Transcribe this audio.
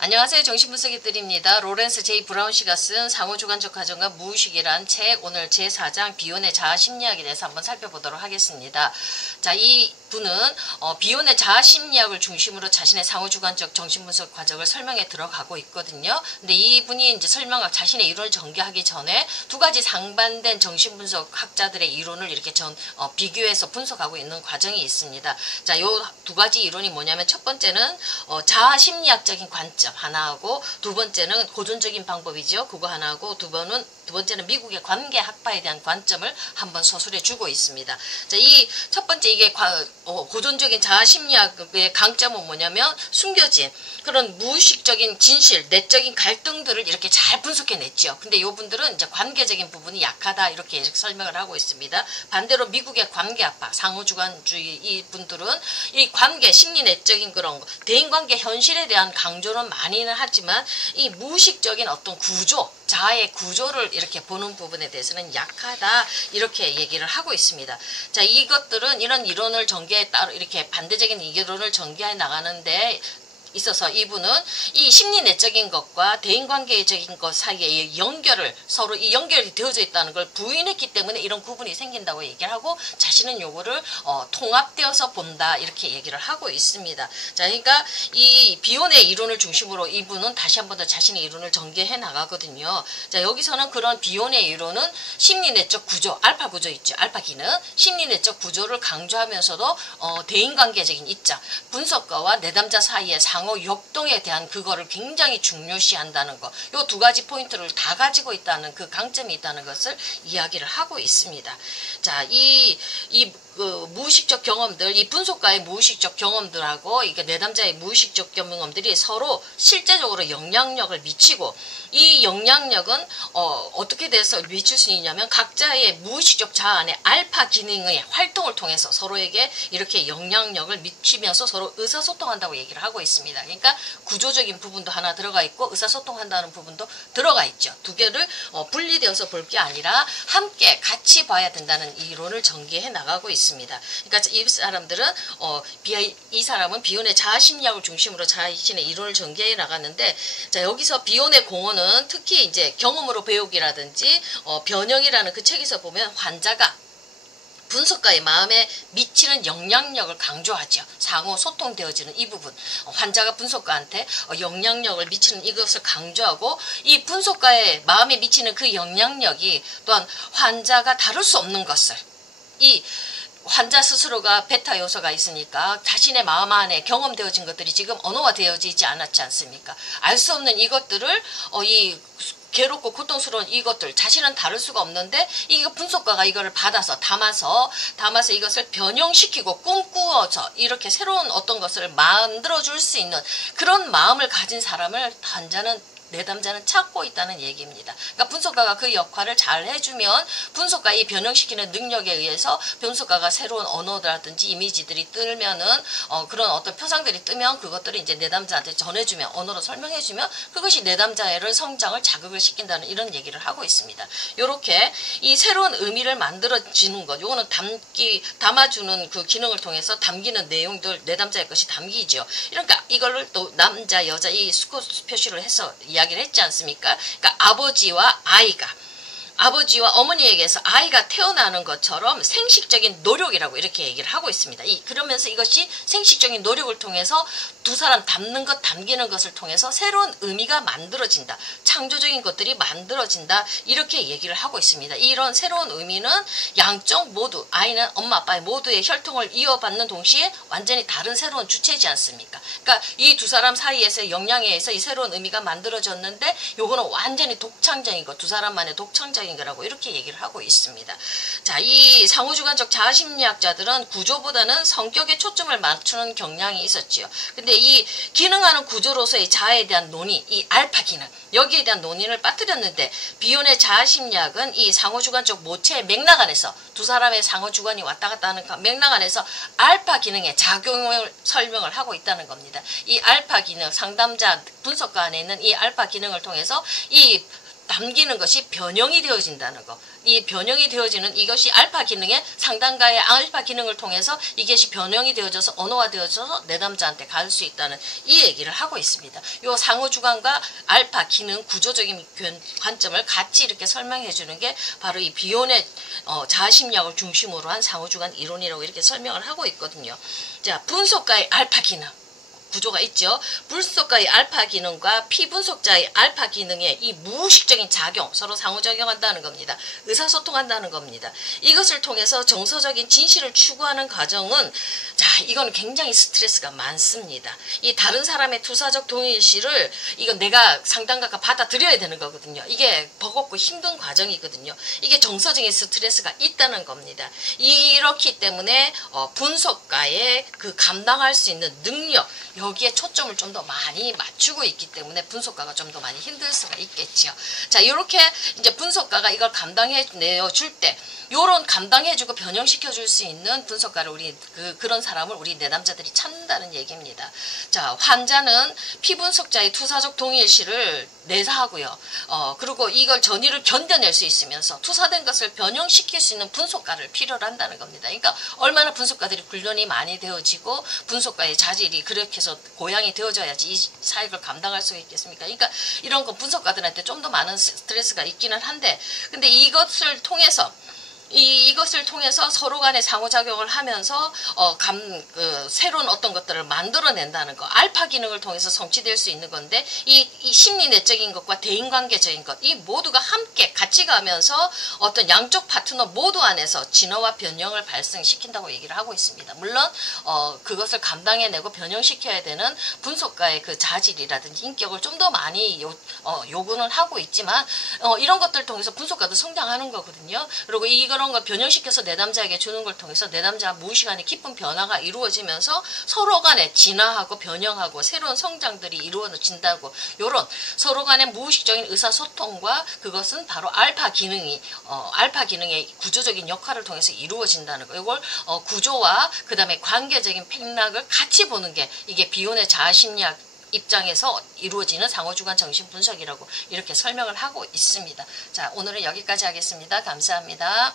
안녕하세요. 정신분석이들입니다. 로렌스 J. 브라운 씨가 쓴 상호주관적 가정과 무의식이란 책 오늘 제4장 비혼의 자아 심리학에 대해서 한번 살펴보도록 하겠습니다. 자, 이 분은 비혼의 자아 심리학을 중심으로 자신의 상호주관적 정신분석 과정을 설명해 들어가고 있거든요. 근데 이 분이 이제 설명학 자신의 이론을 전개하기 전에 두 가지 상반된 정신분석 학자들의 이론을 이렇게 비교해서 분석하고 있는 과정이 있습니다. 자, 요 두 가지 이론이 뭐냐면 첫 번째는 자아 심리학적인 관점 하나하고 두 번째는 고전적인 방법이죠. 그거 하나하고 두 번째는 미국의 관계학파에 대한 관점을 한번 서술해 주고 있습니다. 자, 이 첫 번째 이게 고전적인 자아심리학의 강점은 뭐냐면 숨겨진 그런 무의식적인 진실, 내적인 갈등들을 이렇게 잘 분석해냈죠. 근데 이 분들은 이제 관계적인 부분이 약하다 이렇게 설명을 하고 있습니다. 반대로 미국의 관계학파, 상호주관주의 이 분들은 이 관계, 심리 내적인 그런 거, 대인관계 현실에 대한 강조는 많이는 하지만 이 무의식적인 어떤 구조, 자아의 구조를 이렇게 보는 부분에 대해서는 약하다 이렇게 얘기를 하고 있습니다. 자, 이것들은 이런 이론을 전개에 따로 이렇게 반대적인 이론을 전개해 나가는데 있어서 이분은 이 심리 내적인 것과 대인관계적인 것 사이에 연결을 서로 이 연결이 되어져 있다는 걸 부인했기 때문에 이런 구분이 생긴다고 얘기를 하고 자신은 요거를 통합되어서 본다 이렇게 얘기를 하고 있습니다. 자, 그러니까 이 비혼의 이론을 중심으로 이분은 다시 한 번 더 자신의 이론을 전개해 나가거든요. 자, 여기서는 그런 비혼의 이론은 심리 내적 구조, 알파 구조 있죠. 알파 기능, 심리 내적 구조를 강조하면서도 대인관계적인 입장, 분석가와 내담자 사이의 상호 역동에 대한 그거를 굉장히 중요시한다는 거, 요 두 가지 포인트를 다 가지고 있다는 그 강점이 있다는 것을 이야기를 하고 있습니다. 자, 무의식적 경험들, 이 분석가의 무의식적 경험들하고 이게 내담자의 무의식적 경험들이 서로 실제적으로 영향력을 미치고 이 영향력은 어떻게 돼서 미칠 수 있냐면 각자의 무의식적 자아 안에 알파 기능의 활동을 통해서 서로에게 이렇게 영향력을 미치면서 서로 의사소통한다고 얘기를 하고 있습니다. 그러니까 구조적인 부분도 하나 들어가 있고 의사소통한다는 부분도 들어가 있죠. 두 개를 분리되어서 볼 게 아니라 함께 같이 봐야 된다는 이론을 전개해 나가고 있습니다. 그러니까 이 사람은 비혼의 자아심리학을 중심으로 자신의 이론을 전개해 나갔는데, 자, 여기서 비혼의 공헌은 특히 이제 경험으로 배우기라든지 변형이라는 그 책에서 보면 환자가 분석가의 마음에 미치는 영향력을 강조하죠. 상호 소통되어지는 이 부분, 환자가 분석가한테 영향력을 미치는 이것을 강조하고 이 분석가의 마음에 미치는 그 영향력이 또한 환자가 다룰 수 없는 것을, 이 환자 스스로가 베타 요소가 있으니까 자신의 마음 안에 경험되어진 것들이 지금 언어화되어지지 않았지 않습니까? 알 수 없는 이것들을 이 괴롭고 고통스러운 이것들 자신은 다룰 수가 없는데 이거 분석가가 이거를 받아서 담아서 이것을 변형시키고 꿈꾸어서 이렇게 새로운 어떤 것을 만들어 줄 수 있는 그런 마음을 가진 사람을 내담자는 찾고 있다는 얘기입니다. 그러니까 분석가가 그 역할을 잘 해주면 분석가의 변형시키는 능력에 의해서 분석가가 새로운 언어라든지 이미지들이 뜨면은 그런 어떤 표상들이 뜨면 그것들을 이제 내담자한테 전해주면 언어로 설명해주면 그것이 내담자의 성장을 자극을 시킨다는 이런 얘기를 하고 있습니다. 요렇게 이 새로운 의미를 만들어지는 것, 요거는 담아주는 그 기능을 통해서 담기는 내용들 내담자의 것이 담기죠. 그러니까 이거를 또 남자 여자 이 수컷 표시를 해서 이야기를 했지 않습니까? 그러니까 아버지와 어머니에게서 아이가 태어나는 것처럼 생식적인 노력이라고 이렇게 얘기를 하고 있습니다. 그러면서 이것이 생식적인 노력을 통해서 두 사람 담기는 것을 통해서 새로운 의미가 만들어진다. 창조적인 것들이 만들어진다. 이렇게 얘기를 하고 있습니다. 이런 새로운 의미는 양쪽 모두, 아이는 엄마 아빠의 모두의 혈통을 이어받는 동시에 완전히 다른 새로운 주체이지 않습니까? 그러니까 이 두 사람 사이에서 영향에 의해서 이 새로운 의미가 만들어졌는데 요거는 완전히 독창적인 것, 두 사람만의 독창적인 거라고 이렇게 얘기를 하고 있습니다. 자, 이 상호주관적 자아심리학자들은 구조보다는 성격에 초점을 맞추는 경향이 있었지요. 근데 이 기능하는 구조로서의 자아에 대한 논의, 이 알파 기능, 여기에 대한 논의를 빠뜨렸는데 비혼의 자아심리학은 이 상호주관적 모체의 맥락 안에서 두 사람의 상호주관이 왔다 갔다 하는 맥락 안에서 알파 기능의 작용을 설명을 하고 있다는 겁니다. 이 알파 기능, 상담자 분석가 안에 있는 이 알파 기능을 통해서 이 담기는 것이 변형이 되어진다는 거. 이 변형이 되어지는 이것이 알파 기능의 상단가의 알파 기능을 통해서 이것이 변형이 되어져서 언어화되어져서 내담자한테 갈 수 있다는 이 얘기를 하고 있습니다. 요 상호주관과 알파 기능 구조적인 관점을 같이 이렇게 설명해 주는 게 바로 이 비혼의 자아심리학을 중심으로 한 상호주관 이론이라고 이렇게 설명을 하고 있거든요. 자, 분석가의 알파 기능. 구조가 있죠. 분석가의 알파 기능과 피분석자의 알파 기능의 이 무의식적인 작용, 서로 상호작용한다는 겁니다. 의사소통한다는 겁니다. 이것을 통해서 정서적인 진실을 추구하는 과정은 이건 굉장히 스트레스가 많습니다. 이 다른 사람의 투사적 동의의식을 이건 내가 상담가가 받아들여야 되는 거거든요. 이게 버겁고 힘든 과정이거든요. 이게 정서적인 스트레스가 있다는 겁니다. 이렇기 때문에 분석가의 그 감당할 수 있는 능력, 여기에 초점을 좀 더 많이 맞추고 있기 때문에 분석가가 좀 더 많이 힘들 수가 있겠죠. 자, 이렇게 이제 분석가가 이걸 감당해 내어줄 때, 요런 감당해주고 변형시켜줄 수 있는 분석가를 그런 사람을 우리 내담자들이 찾는다는 얘기입니다. 자, 환자는 피분석자의 투사적 동일시를 내사하고요. 그리고 이걸 전이를 견뎌낼 수 있으면서 투사된 것을 변형시킬 수 있는 분석가를 필요로 한다는 겁니다. 그러니까 얼마나 분석가들이 훈련이 많이 되어지고 분석가의 자질이 그렇게 해서 고양이 되어져야지 이 사역을 감당할 수 있겠습니까? 그러니까 이런 건 분석가들한테 좀 더 많은 스트레스가 있기는 한데, 근데 이것을 통해서 서로 간에 상호작용을 하면서 새로운 어떤 것들을 만들어낸다는 거, 알파 기능을 통해서 성취될 수 있는 건데, 이 심리 내적인 것과 대인관계적인 것, 이 모두가 함께 같이 가면서 어떤 양쪽 파트너 모두 안에서 진화와 변형을 발생시킨다고 얘기를 하고 있습니다. 물론 그것을 감당해내고 변형시켜야 되는 분석가의 그 자질이라든지 인격을 좀 더 많이 요구는 하고 있지만, 이런 것들을 통해서 분석가도 성장하는 거거든요. 그리고 이런 걸 변형시켜서 내담자에게 주는 걸 통해서 내담자 무의식간에 깊은 변화가 이루어지면서 서로 간에 진화하고 변형하고 새로운 성장들이 이루어진다고, 요런 서로 간의 무의식적인 의사소통과 그것은 바로 알파 기능의 구조적인 역할을 통해서 이루어진다는 거. 이걸 구조와 그 다음에 관계적인 맥락을 같이 보는 게 이게 비혼의 자아심리학 입장에서 이루어지는 상호주관 정신분석이라고 이렇게 설명을 하고 있습니다. 자, 오늘은 여기까지 하겠습니다. 감사합니다.